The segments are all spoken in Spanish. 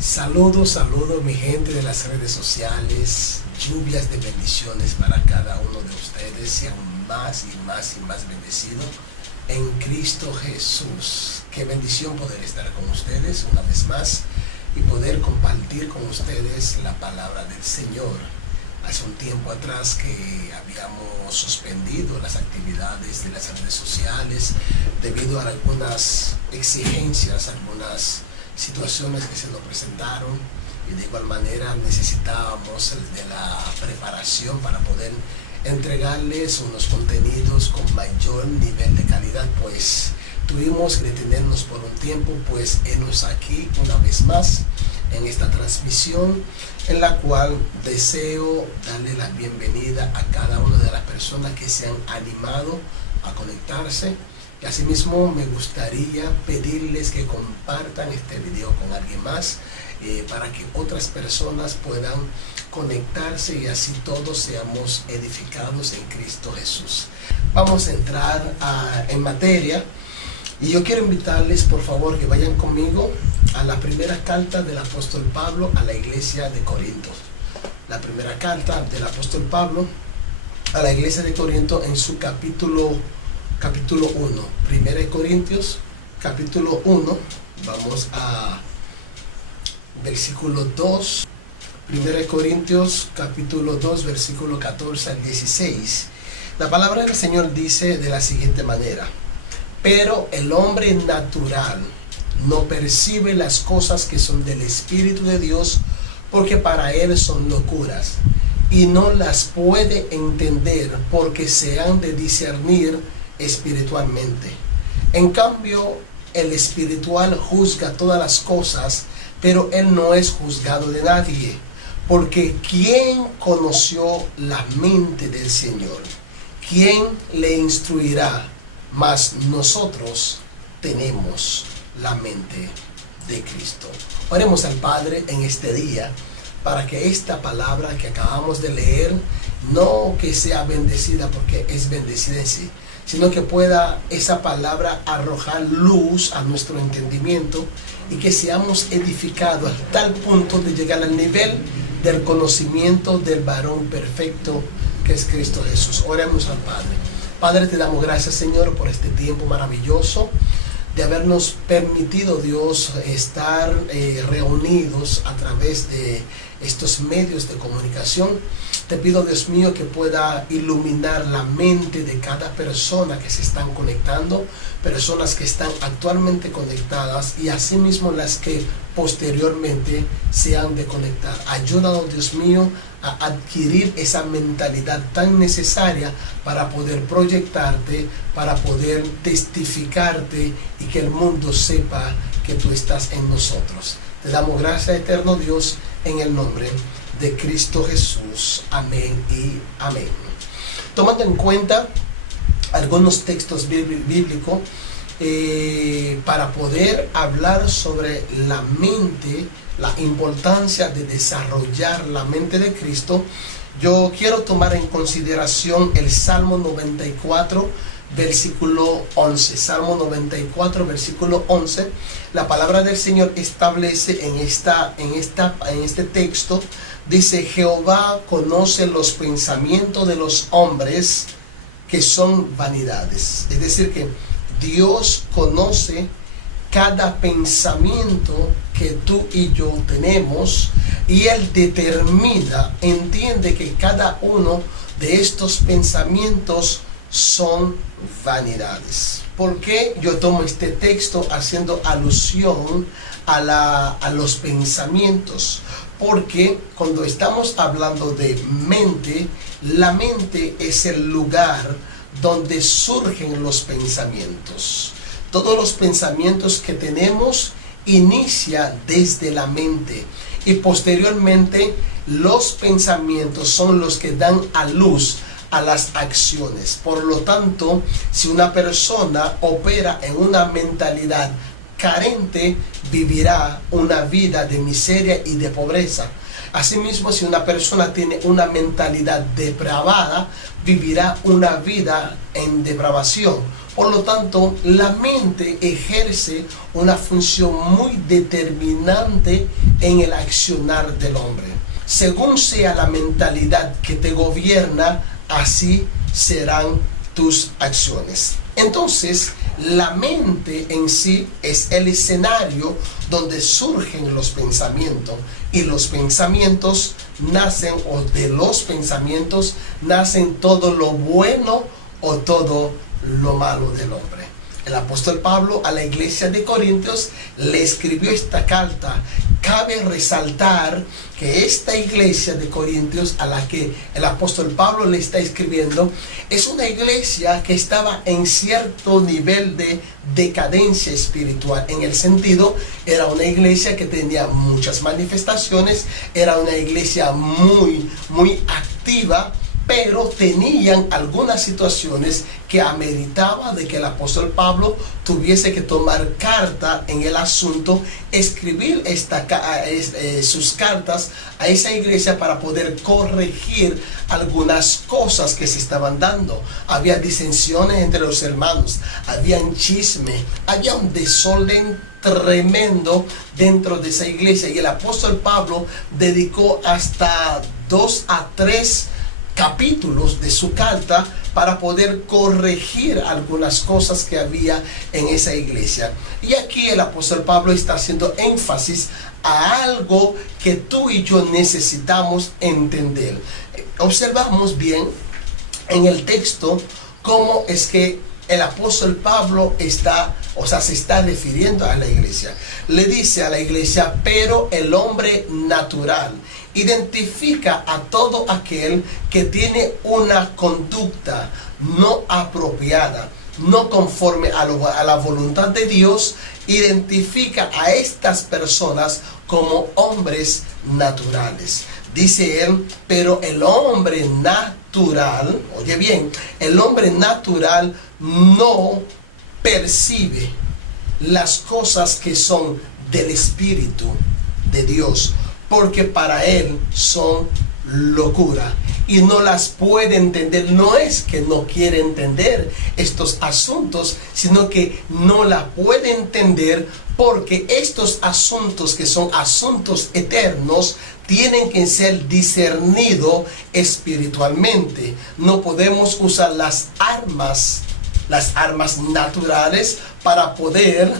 Saludos mi gente de las redes sociales, lluvias de bendiciones para cada uno de ustedes, sean más y más y más bendecidos en Cristo Jesús. Qué bendición poder estar con ustedes una vez más y poder compartir con ustedes la palabra del Señor. Hace un tiempo atrás que habíamos suspendido las actividades de las redes sociales debido a algunas exigencias, algunas situaciones que se nos presentaron, y de igual manera necesitábamos de la preparación para poder entregarles unos contenidos con mayor nivel de calidad. Pues tuvimos que detenernos por un tiempo, pues hemos aquí una vez más en esta transmisión, en la cual deseo darle la bienvenida a cada una de las personas que se han animado a conectarse. Y asimismo me gustaría pedirles que compartan este video con alguien más para que otras personas puedan conectarse y así todos seamos edificados en Cristo Jesús. Vamos a entrar en materia y yo quiero invitarles por favor que vayan conmigo a la primera carta del apóstol Pablo a la iglesia de Corinto. La primera carta del apóstol Pablo a la iglesia de Corinto en su capítulo 1, 1 Corintios capítulo 1, vamos a versículo 2, 1 Corintios capítulo 2, versículo 14 al 16. La palabra del Señor dice de la siguiente manera: pero el hombre natural no percibe las cosas que son del Espíritu de Dios, porque para él son locuras, y no las puede entender porque se han de discernir espiritualmente. En cambio, el espiritual juzga todas las cosas, pero él no es juzgado de nadie, porque ¿quién conoció la mente del Señor? ¿Quién le instruirá? Mas nosotros tenemos la mente de Cristo. Oremos al Padre en este día para que esta palabra que acabamos de leer, no que sea bendecida porque es bendecida en sí, sino que pueda esa palabra arrojar luz a nuestro entendimiento y que seamos edificados a tal punto de llegar al nivel del conocimiento del varón perfecto que es Cristo Jesús. Oremos al Padre. Padre, te damos gracias, Señor, por este tiempo maravilloso de habernos permitido, Dios, estar reunidos a través de estos medios de comunicación. Te pido, Dios mío, que pueda iluminar la mente de cada persona que se están conectando, personas que están actualmente conectadas y asimismo las que posteriormente se han de conectar. Ayúdanos, Dios mío, a adquirir esa mentalidad tan necesaria para poder proyectarte, para poder testificarte y que el mundo sepa que tú estás en nosotros. Te damos gracias, eterno Dios, en el nombre de Cristo Jesús. Amén y amén. Tomando en cuenta algunos textos bíblicos para poder hablar sobre la mente, la importancia de desarrollar la mente de Cristo, yo quiero tomar en consideración el Salmo 94, versículo 11. Salmo 94, versículo 11. La palabra del Señor establece en este texto, dice: Jehová conoce los pensamientos de los hombres, que son vanidades. Es decir, que Dios conoce cada pensamiento que tú y yo tenemos, y Él determina, entiende que cada uno de estos pensamientos son vanidades. ¿Por qué yo tomo este texto haciendo alusión a los pensamientos? Porque cuando estamos hablando de mente, la mente es el lugar donde surgen los pensamientos. Todos los pensamientos que tenemos inicia desde la mente y posteriormente los pensamientos son los que dan a luz a las acciones. Por lo tanto, si una persona opera en una mentalidad carente, vivirá una vida de miseria y de pobreza. Asimismo, si una persona tiene una mentalidad depravada, vivirá una vida en depravación. Por lo tanto, la mente ejerce una función muy determinante en el accionar del hombre. Según sea la mentalidad que te gobierna, así serán tus acciones. Entonces, la mente en sí es el escenario donde surgen los pensamientos, y los pensamientos nacen, o de los pensamientos nacen todo lo bueno o todo lo malo del hombre. El apóstol Pablo a la iglesia de Corintios le escribió esta carta. Cabe resaltar que esta iglesia de Corintios a la que el apóstol Pablo le está escribiendo es una iglesia que estaba en cierto nivel de decadencia espiritual. En el sentido, era una iglesia que tenía muchas manifestaciones, era una iglesia muy activa, pero tenían algunas situaciones que ameritaba de que el apóstol Pablo tuviese que tomar carta en el asunto, escribir sus cartas a esa iglesia para poder corregir algunas cosas que se estaban dando. Había disensiones entre los hermanos, había un chisme, había un desorden tremendo dentro de esa iglesia, y el apóstol Pablo dedicó hasta 2 a 3 capítulos de su carta para poder corregir algunas cosas que había en esa iglesia. Y aquí el apóstol Pablo está haciendo énfasis a algo que tú y yo necesitamos entender. Observamos bien en el texto cómo es que el apóstol Pablo se está refiriendo a la iglesia. Le dice a la iglesia, pero el hombre natural identifica a todo aquel que tiene una conducta no apropiada, no conforme a la voluntad de Dios. Identifica a estas personas como hombres naturales. Dice él, pero el hombre natural, oye bien, el hombre natural no percibe las cosas que son del Espíritu de Dios, porque para él son locura y no las puede entender. No es que no quiere entender estos asuntos, sino que no la puede entender porque estos asuntos, que son asuntos eternos, tienen que ser discernidos espiritualmente. No podemos usar las armas naturales para poder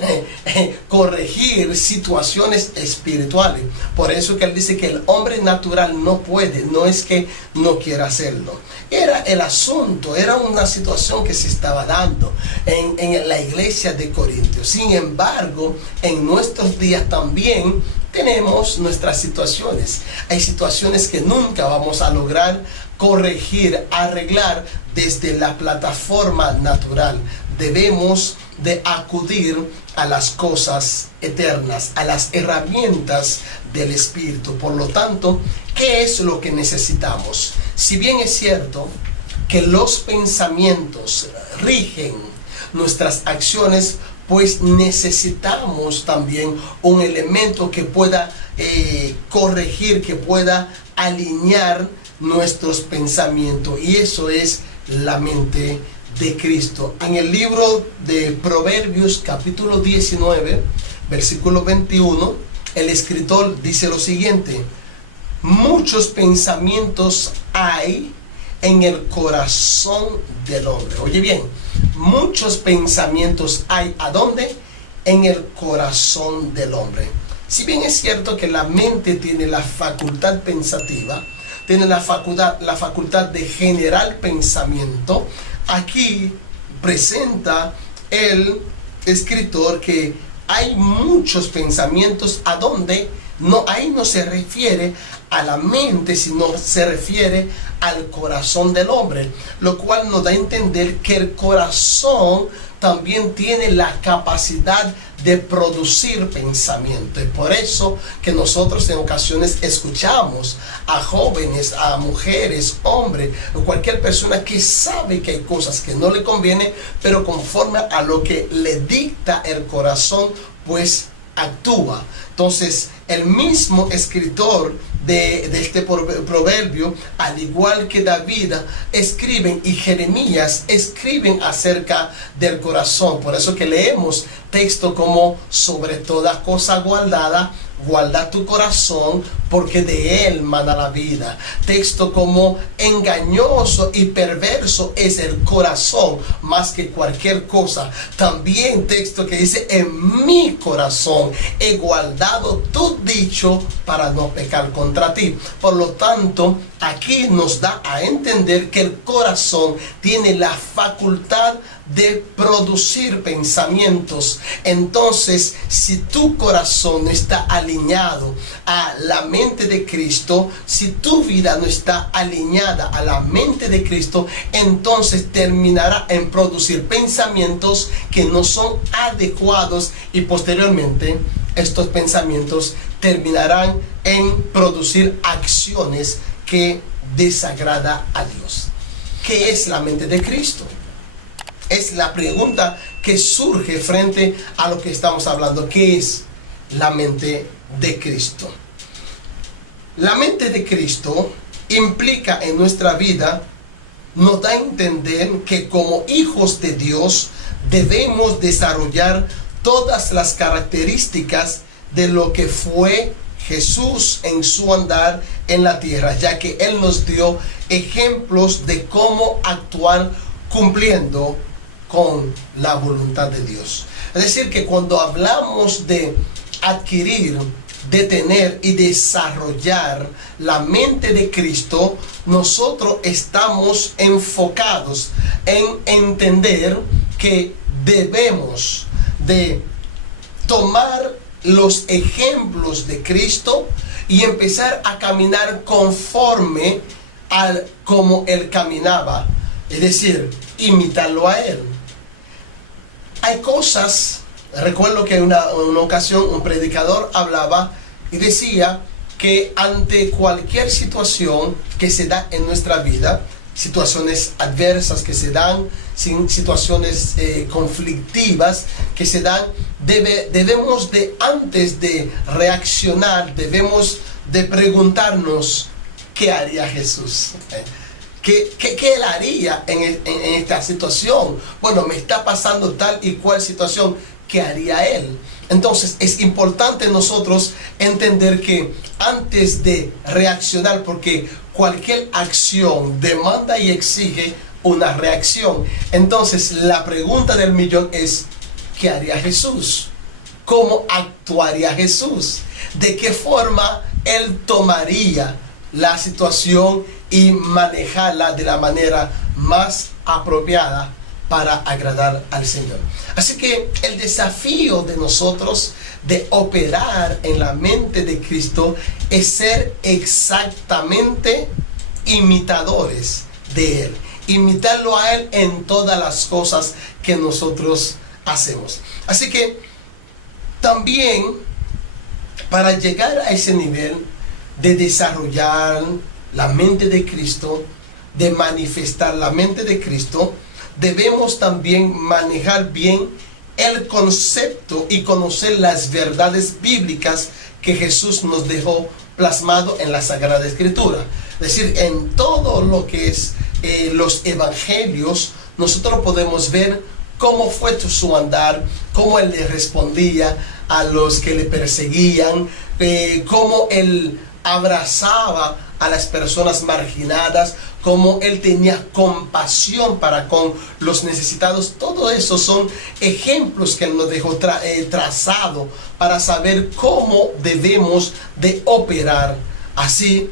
corregir situaciones espirituales. Por eso que él dice que el hombre natural no puede, no es que no quiera hacerlo. Era el asunto, era una situación que se estaba dando en la iglesia de Corintios. Sin embargo, en nuestros días también tenemos nuestras situaciones. Hay situaciones que nunca vamos a lograr corregir, arreglar desde la plataforma natural. Debemos de acudir a las cosas eternas, a las herramientas del Espíritu. Por lo tanto, ¿qué es lo que necesitamos? Si bien es cierto que los pensamientos rigen nuestras acciones, pues necesitamos también un elemento que pueda corregir, que pueda alinear nuestros pensamientos, y eso es la mente de Cristo. En el libro de Proverbios capítulo 19 versículo 21, el escritor dice lo siguiente: muchos pensamientos hay en el corazón del hombre. Oye bien, muchos pensamientos hay, ¿a dónde? En el corazón del hombre. Si bien es cierto que la mente tiene la facultad pensativa, tiene la facultad de generar pensamiento, aquí presenta el escritor que hay muchos pensamientos. ¿A dónde? No, ahí no se refiere a la mente, sino se refiere al corazón del hombre, lo cual nos da a entender que el corazón también tiene la capacidad de producir pensamiento. Y por eso que nosotros en ocasiones escuchamos a jóvenes, a mujeres, hombres, o cualquier persona que sabe que hay cosas que no le conviene, pero conforme a lo que le dicta el corazón, pues actúa. Entonces, el mismo escritor de este proverbio, al igual que David, escriben, y Jeremías escriben acerca del corazón. Por eso que leemos texto como: sobre toda cosa guardada, guarda tu corazón, porque de él mana la vida. Texto como: engañoso y perverso es el corazón más que cualquier cosa. También texto que dice: en mi corazón he guardado tu dicho para no pecar contra ti. Por lo tanto, aquí nos da a entender que el corazón tiene la facultad de producir pensamientos. Entonces, si tu corazón no está alineado a la mente de Cristo, si tu vida no está alineada a la mente de Cristo, entonces terminará en producir pensamientos que no son adecuados, y posteriormente estos pensamientos terminarán en producir acciones que desagrada a Dios. ¿Qué es la mente de Cristo? Es la pregunta que surge frente a lo que estamos hablando. ¿Qué es la mente de Cristo? La mente de Cristo implica en nuestra vida, nos da a entender que como hijos de Dios debemos desarrollar todas las características de lo que fue Jesús en su andar en la tierra, ya que Él nos dio ejemplos de cómo actuar cumpliendo con la voluntad de Dios. Es decir, que cuando hablamos de adquirir, de tener y desarrollar la mente de Cristo, nosotros estamos enfocados en entender que debemos de tomar los ejemplos de Cristo y empezar a caminar conforme al como Él caminaba, es decir, imitarlo a Él. Hay cosas, recuerdo que en una ocasión un predicador hablaba y decía que ante cualquier situación que se da en nuestra vida, situaciones adversas que se dan, situaciones conflictivas que se dan, debemos de, antes de reaccionar, debemos de preguntarnos: ¿qué haría Jesús? ¿Qué Él haría en esta situación? Bueno, me está pasando tal y cual situación, ¿qué haría Él? Entonces es importante nosotros entender que antes de reaccionar, porque cualquier acción demanda y exige una reacción, entonces la pregunta del millón es: ¿qué haría Jesús? ¿Cómo actuaría Jesús? ¿De qué forma Él tomaría la situación y manejarla de la manera más apropiada para agradar al Señor? Así que el desafío de nosotros de operar en la mente de Cristo es ser exactamente imitadores de Él, imitarlo a Él en todas las cosas que nosotros hacemos. Así que también, para llegar a ese nivel de desarrollar la mente de Cristo, de manifestar la mente de Cristo, debemos también manejar bien el concepto y conocer las verdades bíblicas que Jesús nos dejó plasmado en la Sagrada Escritura. Es decir, en todo lo que es los evangelios, nosotros podemos ver cómo fue su andar, cómo Él le respondía a los que le perseguían, cómo Él abrazaba a las personas marginadas, cómo Él tenía compasión para con los necesitados. Todo eso son ejemplos que Él nos dejó trazado para saber cómo debemos de operar. Así,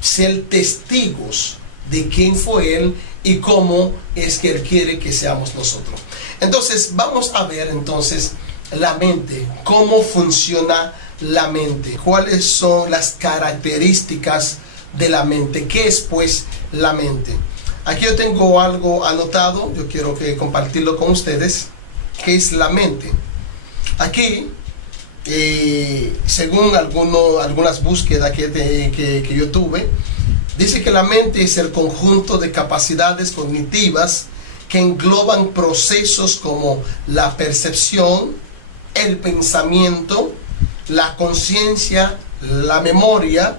ser testigos de quién fue Él y cómo es que Él quiere que seamos nosotros. Entonces, vamos a ver entonces la mente, cómo funciona la mente, cuáles son las características de la mente. ¿Qué es pues la mente? Aquí yo tengo algo anotado, yo quiero compartirlo con ustedes. ¿Qué es la mente? Aquí, según algunas búsquedas que yo tuve, dice que la mente es el conjunto de capacidades cognitivas que engloban procesos como la percepción, el pensamiento, la conciencia, la memoria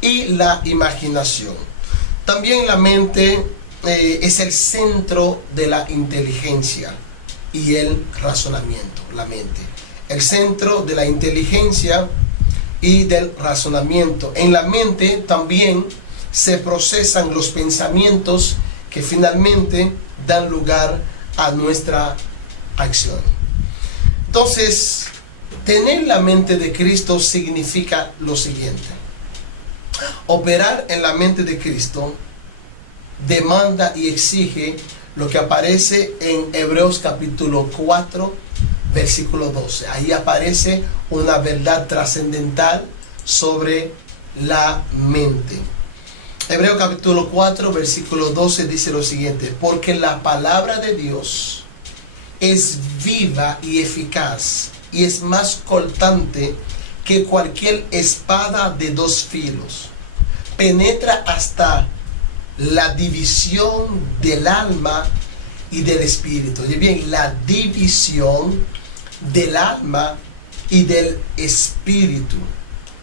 y la imaginación. También la mente es el centro de la inteligencia y el razonamiento. La mente, el centro de la inteligencia y del razonamiento. En la mente también se procesan los pensamientos que finalmente dan lugar a nuestra acción. Entonces, tener la mente de Cristo significa lo siguiente: operar en la mente de Cristo demanda y exige lo que aparece en Hebreos capítulo 4, versículo 12. Ahí aparece una verdad trascendental sobre la mente. Hebreos capítulo 4, versículo 12 dice lo siguiente: porque la palabra de Dios es viva y eficaz, y es más cortante que cualquier espada de dos filos. Penetra hasta la división del alma y del espíritu. Y bien, la división del alma y del espíritu,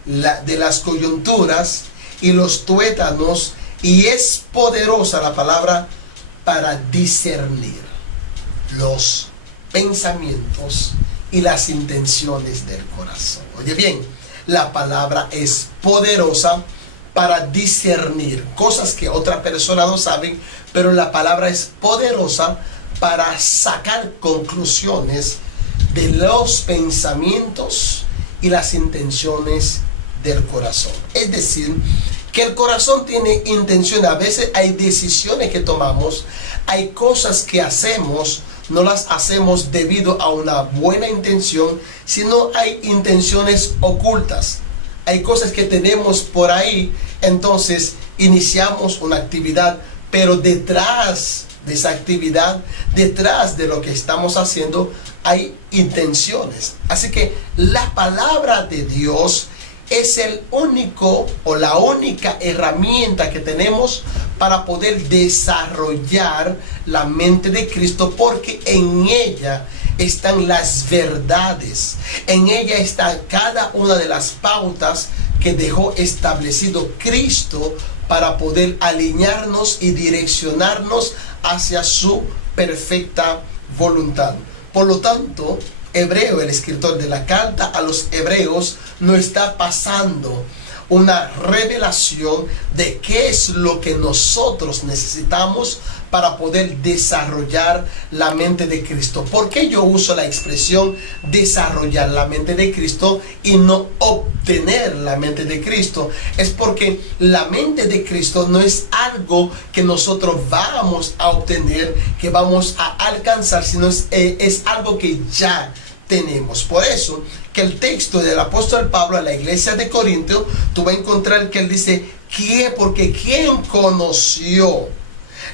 de las coyunturas y los tuétanos, y es poderosa la palabra para discernir los pensamientos y las intenciones del corazón. Oye bien, la palabra es poderosa para discernir cosas que otra persona no sabe, pero la palabra es poderosa para sacar conclusiones de los pensamientos y las intenciones del corazón. Es decir, que el corazón tiene intención. A veces hay decisiones que tomamos, hay cosas que hacemos, no las hacemos debido a una buena intención, sino hay intenciones ocultas. Hay cosas que tenemos por ahí, entonces iniciamos una actividad, pero detrás de esa actividad, detrás de lo que estamos haciendo, hay intenciones. Así que la palabra de Dios es el único o la única herramienta que tenemos para poder desarrollar la mente de Cristo, porque en ella están las verdades, en ella está cada una de las pautas que dejó establecido Cristo para poder alinearnos y direccionarnos hacia su perfecta voluntad. Por lo tanto, Hebreo, el escritor de la carta a los hebreos, nos está pasando una revelación de qué es lo que nosotros necesitamos para poder desarrollar la mente de Cristo. ¿Por qué yo uso la expresión desarrollar la mente de Cristo y no obtener la mente de Cristo? Es porque la mente de Cristo no es algo que nosotros vamos a obtener, que vamos a alcanzar, sino es algo que ya tenemos. Por eso que el texto del apóstol Pablo a la iglesia de Corinto, tú vas a encontrar que él dice, porque ¿quién conoció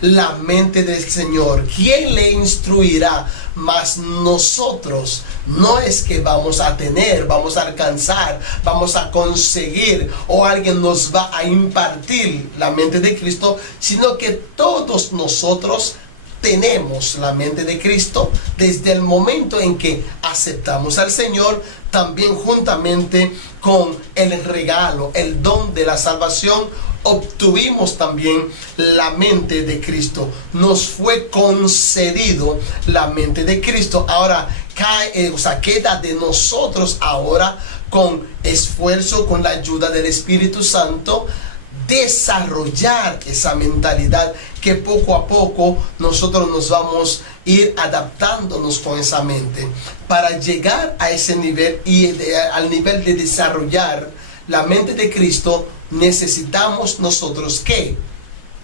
la mente del Señor? ¿Quién le instruirá? Mas nosotros no es que vamos a tener, vamos a alcanzar, vamos a conseguir, o alguien nos va a impartir la mente de Cristo, sino que todos nosotros tenemos la mente de Cristo desde el momento en que aceptamos al Señor, también juntamente con el regalo, el don de la salvación, obtuvimos también la mente de Cristo. Nos fue concedido la mente de Cristo. Ahora queda de nosotros ahora, con esfuerzo, con la ayuda del Espíritu Santo, desarrollar esa mentalidad que poco a poco nosotros nos vamos a ir adaptándonos con esa mente para llegar a ese nivel. Y al nivel de desarrollar la mente de Cristo, necesitamos nosotros ¿qué?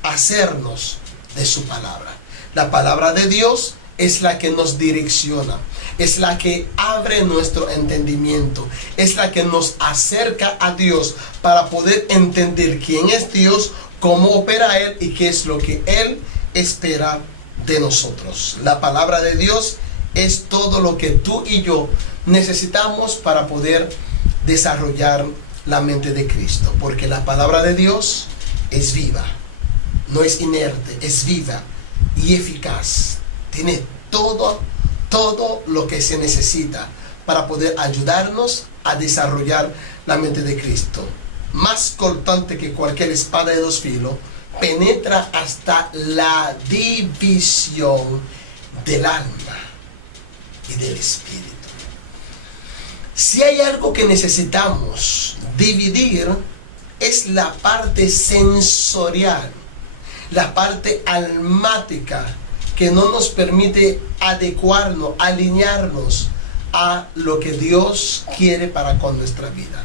Hacernos de su palabra. La palabra de Dios es la que nos direcciona, es la que abre nuestro entendimiento, es la que nos acerca a Dios para poder entender quién es Dios, cómo opera Él y qué es lo que Él espera de nosotros. La palabra de Dios es todo lo que tú y yo necesitamos para poder desarrollar la mente de Cristo, porque la palabra de Dios es viva, no es inerte, es viva y eficaz. Tiene todo lo que se necesita para poder ayudarnos a desarrollar la mente de Cristo. Más cortante que cualquier espada de dos filos, penetra hasta la división del alma y del espíritu. Si hay algo que necesitamos dividir, es la parte sensorial, la parte almática, que no nos permite adecuarnos, alinearnos a lo que Dios quiere para con nuestra vida.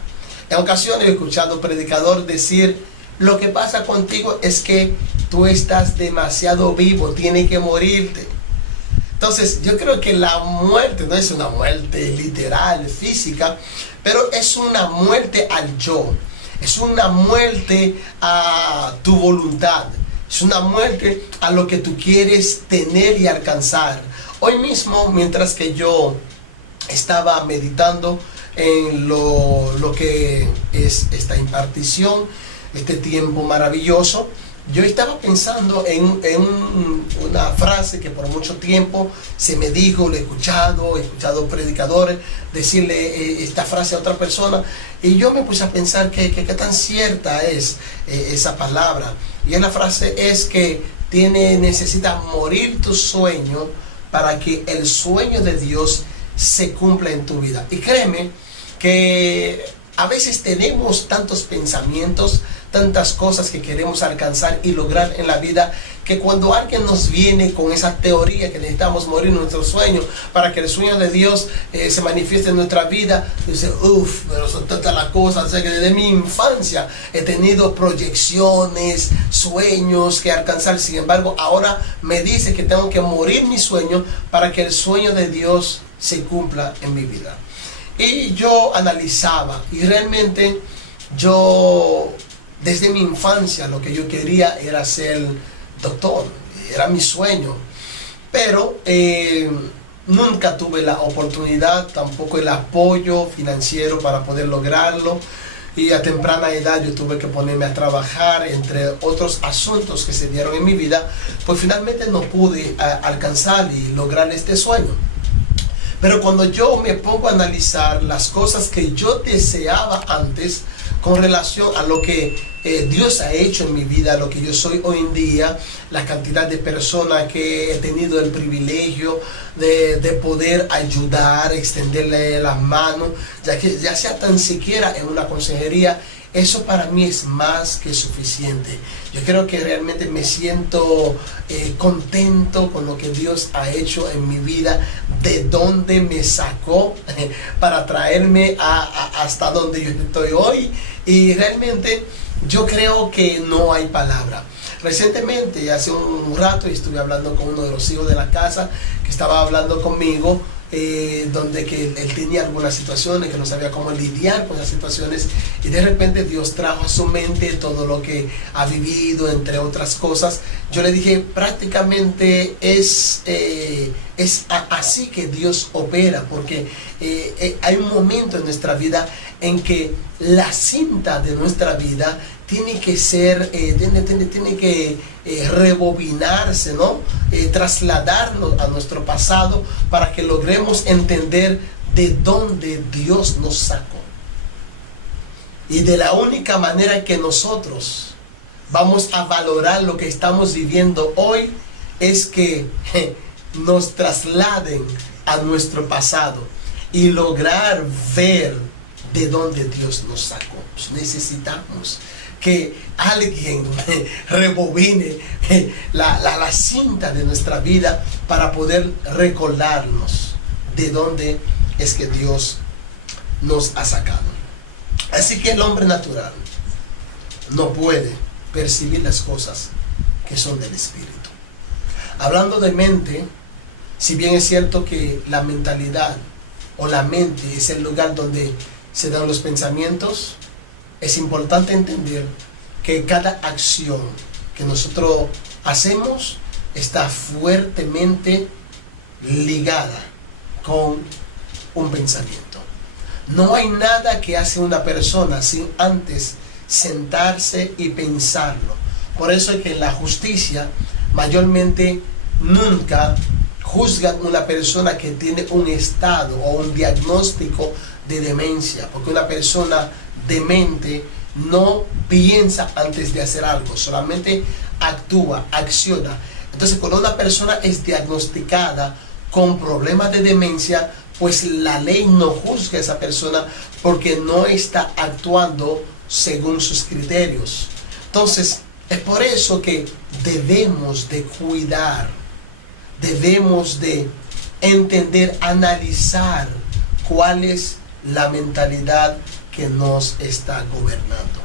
En ocasiones he escuchado predicador decir: lo que pasa contigo es que tú estás demasiado vivo, tienes que morirte. Entonces yo creo que la muerte no es una muerte literal, física, pero es una muerte al yo, es una muerte a tu voluntad, es una muerte a lo que tú quieres tener y alcanzar. Hoy mismo, mientras que yo estaba meditando en lo que es esta impartición, este tiempo maravilloso, yo estaba pensando en una frase que por mucho tiempo se me dijo, he escuchado predicadores decirle esta frase a otra persona, y yo me puse a pensar qué tan cierta es esa palabra. Y la frase es que necesita morir tu sueño para que el sueño de Dios se cumpla en tu vida. Y créeme que a veces tenemos tantos pensamientos, tantas cosas que queremos alcanzar y lograr en la vida, que cuando alguien nos viene con esa teoría que necesitamos morir nuestro sueño para que el sueño de Dios se manifieste en nuestra vida, dice: pero son tantas las cosas. O sea, que desde mi infancia he tenido proyecciones, sueños que alcanzar. Sin embargo, ahora me dice que tengo que morir mi sueño para que el sueño de Dios se cumpla en mi vida. Y yo analizaba, y realmente yo, desde mi infancia, lo que yo quería era ser doctor, era mi sueño, pero nunca tuve la oportunidad, tampoco el apoyo financiero para poder lograrlo, y a temprana edad yo tuve que ponerme a trabajar, entre otros asuntos que se dieron en mi vida, pues finalmente no pude alcanzar y lograr este sueño. Pero cuando yo me pongo a analizar las cosas que yo deseaba antes con relación a lo que Dios ha hecho en mi vida, lo que yo soy hoy en día, la cantidad de personas que he tenido el privilegio de poder ayudar, extenderle las manos, ya sea tan siquiera en una consejería, eso para mí es más que suficiente. Yo creo que realmente me siento contento con lo que Dios ha hecho en mi vida, de donde me sacó para traerme hasta donde yo estoy hoy. Y realmente yo creo que no hay palabra. Recientemente, hace un rato, estuve hablando con uno de los hijos de la casa que estaba hablando conmigo, donde que él tenía algunas situaciones, que no sabía cómo lidiar con las situaciones, y de repente Dios trajo a su mente todo lo que ha vivido, entre otras cosas. Yo le dije, prácticamente es así que Dios opera, porque hay un momento en nuestra vida en que la cinta de nuestra vida tiene que ser, tiene que rebobinarse, ¿no? Trasladarnos a nuestro pasado para que logremos entender de dónde Dios nos sacó. Y de la única manera que nosotros vamos a valorar lo que estamos viviendo hoy es que nos trasladen a nuestro pasado y lograr ver de dónde Dios nos sacó. Pues necesitamos que alguien rebobine la cinta de nuestra vida para poder recordarnos de dónde es que Dios nos ha sacado. Así que el hombre natural no puede percibir las cosas que son del Espíritu. Hablando de mente, si bien es cierto que la mentalidad o la mente es el lugar donde se dan los pensamientos, es importante entender que cada acción que nosotros hacemos está fuertemente ligada con un pensamiento. No hay nada que hace una persona sin antes sentarse y pensarlo. Por eso es que en la justicia mayormente nunca juzgan una persona que tiene un estado o un diagnóstico de demencia, porque una persona demente no piensa antes de hacer algo, solamente actúa, acciona. Entonces, cuando una persona es diagnosticada con problemas de demencia, pues la ley no juzga a esa persona porque no está actuando según sus criterios. Entonces, es por eso que debemos de cuidar, debemos de entender, analizar cuál es la mentalidad que nos está gobernando.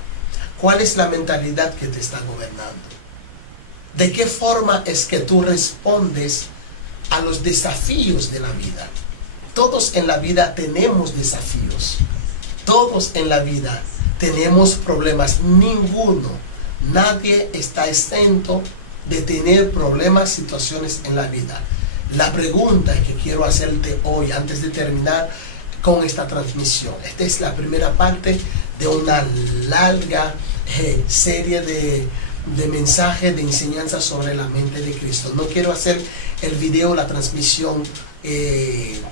¿Cuál es la mentalidad que te está gobernando? ¿De qué forma es que tú respondes a los desafíos de la vida? Todos en la vida tenemos desafíos. Todos en la vida tenemos problemas. Nadie está exento de tener problemas, situaciones en la vida. La pregunta que quiero hacerte hoy, antes de terminar con esta transmisión. Esta es la primera parte de una larga serie de mensajes, de enseñanzas sobre la mente de Cristo. No quiero hacer el video, la transmisión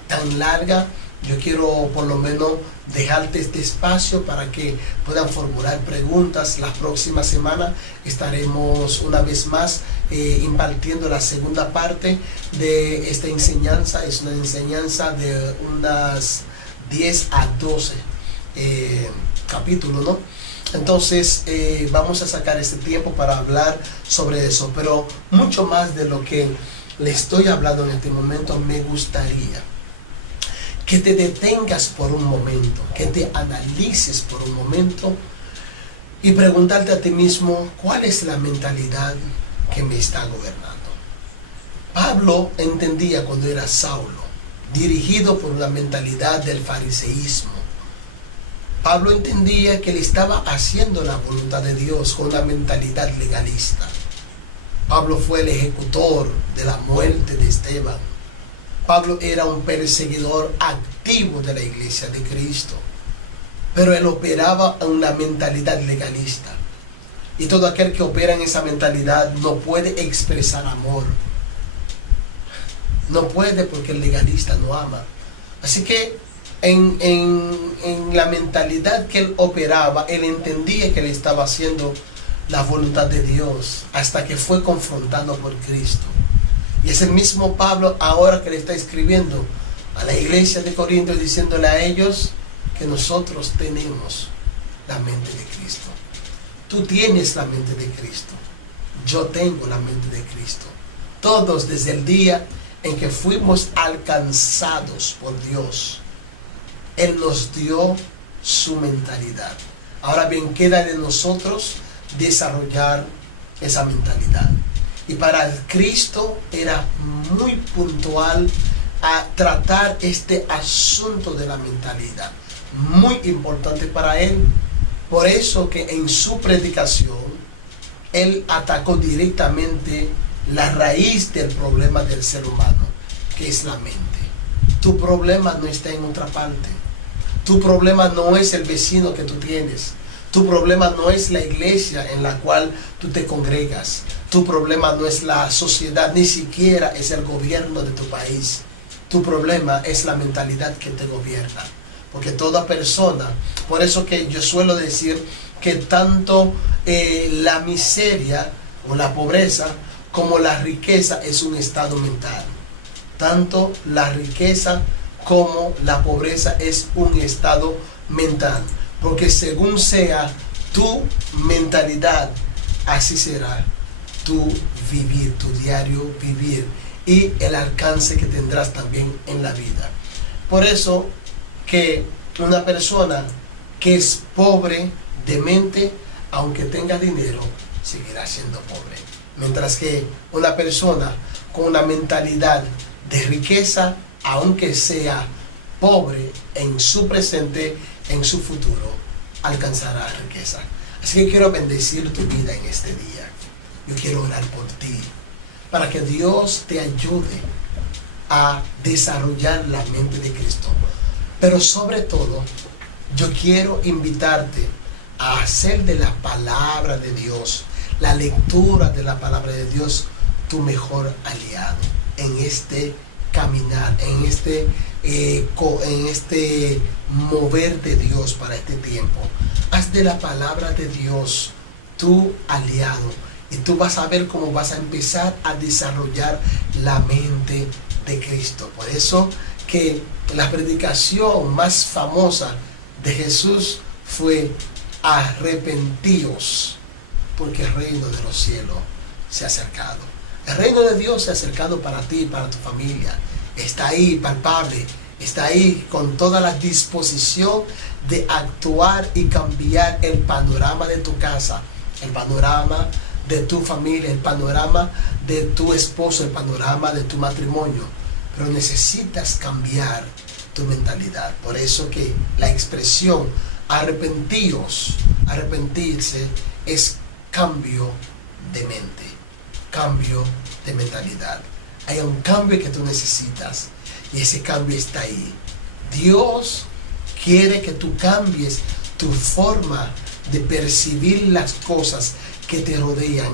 tan larga. Yo quiero por lo menos dejarte este espacio para que puedan formular preguntas. La próxima semana estaremos una vez más impartiendo la segunda parte de esta enseñanza. Es una enseñanza de unas 10 a 12 capítulos, ¿no? Entonces vamos a sacar este tiempo para hablar sobre eso, pero mucho más de lo que le estoy hablando en este momento, me gustaría que te detengas por un momento, que te analices por un momento y preguntarte a ti mismo, ¿cuál es la mentalidad que me está gobernando? Pablo entendía cuando era Saulo, dirigido por la mentalidad del fariseísmo. Pablo entendía que él estaba haciendo la voluntad de Dios con una mentalidad legalista. Pablo fue el ejecutor de la muerte de Esteban. Pablo era un perseguidor activo de la iglesia de Cristo, pero él operaba en una mentalidad legalista. Y todo aquel que opera en esa mentalidad no puede expresar amor. No puede, porque el legalista no ama. Así que en la mentalidad que él operaba, él entendía que él estaba haciendo la voluntad de Dios hasta que fue confrontado por Cristo. Y es el mismo Pablo ahora que le está escribiendo a la iglesia de Corinto, diciéndole a ellos que nosotros tenemos la mente de Cristo. Tú tienes la mente de Cristo. Yo tengo la mente de Cristo. Todos desde el día en que fuimos alcanzados por Dios, Él nos dio su mentalidad. Ahora bien, queda de nosotros desarrollar esa mentalidad. Y para Cristo era muy puntual a tratar este asunto de la mentalidad. Muy importante para Él. Por eso que en su predicación, Él atacó directamente la raíz del problema del ser humano, que es la mente. Tu problema no está en otra parte. Tu problema no es el vecino que tú tienes. Tu problema no es la iglesia en la cual tú te congregas. Tu problema no es la sociedad, ni siquiera es el gobierno de tu país. Tu problema es la mentalidad que te gobierna. Porque toda persona, por eso que yo suelo decir que tanto la miseria o la pobreza como la riqueza es un estado mental. Tanto la riqueza como la pobreza es un estado mental. Porque según sea tu mentalidad, así será tu vivir, tu diario vivir y el alcance que tendrás también en la vida. Por eso que una persona que es pobre de mente, aunque tenga dinero, seguirá siendo pobre. Mientras que una persona con una mentalidad de riqueza, aunque sea pobre en su presente, en su futuro, alcanzará riqueza. Así que quiero bendecir tu vida en este día. Yo quiero orar por ti, para que Dios te ayude a desarrollar la mente de Cristo. Pero sobre todo, yo quiero invitarte a hacer de la palabra de Dios, la lectura de la palabra de Dios, tu mejor aliado. en este caminar, en este mover de Dios para este tiempo. Haz de la palabra de Dios tu aliado y tú vas a ver cómo vas a empezar a desarrollar la mente de Cristo. Por eso que la predicación más famosa de Jesús fue: arrepentíos, porque el reino de los cielos se ha acercado. El reino de Dios se ha acercado para ti y para tu familia. Está ahí palpable, está ahí con toda la disposición de actuar y cambiar el panorama de tu casa, el panorama de tu familia, el panorama de tu esposo, el panorama de tu matrimonio. Pero necesitas cambiar tu mentalidad. Por eso que la expresión arrepentíos, arrepentirse, es cambio de mente, cambio de mentalidad. Hay un cambio que tú necesitas y ese cambio está ahí. Dios quiere que tú cambies tu forma de percibir las cosas que te rodean,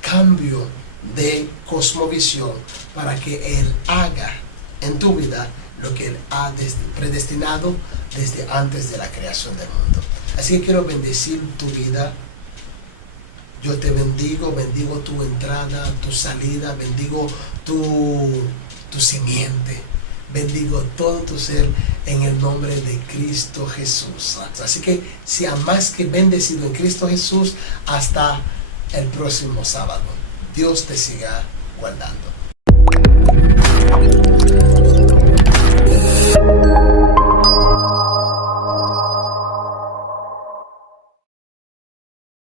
cambio de cosmovisión, para que Él haga en tu vida lo que Él ha predestinado desde antes de la creación del mundo. Así que quiero bendecir tu vida. Yo te bendigo tu entrada, tu salida, bendigo tu simiente, bendigo todo tu ser en el nombre de Cristo Jesús. Así que sea más que bendecido en Cristo Jesús. Hasta el próximo sábado. Dios te siga guardando.